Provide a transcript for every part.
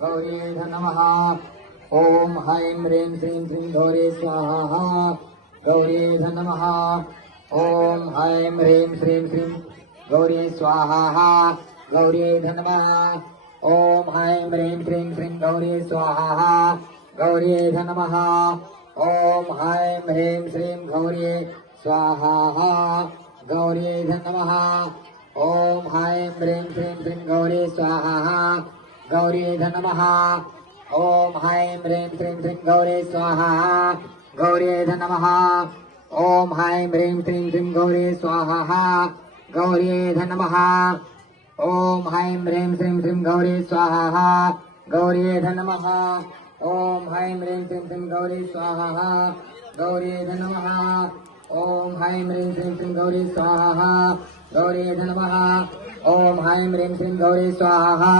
गौरी नमः ॐ हैं ह्रीं श्रीं श्रीं गौरी स्वाहा। गौरी नमः ॐ हैं ह्रीं श्रीं श्रीं गौरी स्वाहा। गौरी नमः ॐ हैं ह्रीं श्रीं श्रीं गौरी स्वाहा। गौरी नमः ॐ हैं ह्रीं श्रीं गौरी स्वाहा। गौरी नमः ॐ हैं ह्रीं श्रीं श्रीं गौरी स्वाहा। गौरी नमः ॐ हैं ह्रीं श्रीं श्रीं गौरी स्वाहा। गौरी नमः ॐ हैं ह्रीं श्रीं श्रीं गौरी स्वाहा। गौरी नमः ॐ हैं ह्रीं श्रीं श्रीं गौरी स्वाहा। गौरी नमः ॐ हैं ह्रीं श्रीं श्रीं गौरी स्वाहा। गौरी नमः ॐ हैं ह्रीं श्रीं श्रीं गौरी स्वाहा। गौरी नमः ॐ हैं ह्रीं श्रीं गौरी स्वाहा।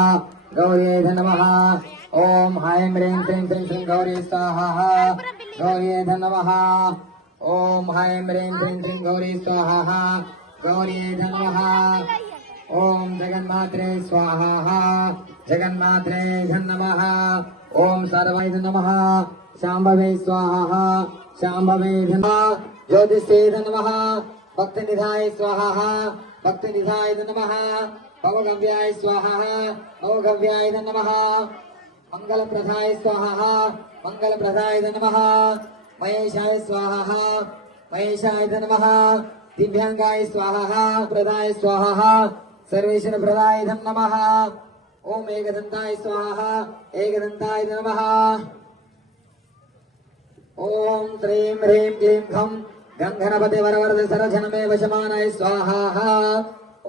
गौरी नमः ॐ हैं ह्रीं श्रीं श्रीं श्रीं गौरी स्वाहा गौरी नमः हैं ह्रीं श्रीं श्रीं गौरी स्वाहा गौरी नमः ॐ जगन्मात्रे स्वाहा जगन्मात्रे नमः ॐ सर्वाय नमः शाम्भवे स्वाहा शाम्भवे ज्योतिषे नमः भक्तिनिधाय स्वाहा भक्त निधाय नमः भवगव्याय स्वाहा, भवगव्याय नमः। मङ्गलप्रदाय स्वाहा, मङ्गलप्रदाय नमः। महेशाय स्वाहा, महेशाय नमः। दिव्यांगाय स्वाहा, प्रदाय स्वाहा सर्वेश्वर प्रदाय नमः। ओम एकदन्ताय स्वाहा, एकदन्ताय नमः। ओम श्रीं ह्रीं क्लीं खं गङ्गणपति वरवरद सरजनमे वशमानाय स्वाहा।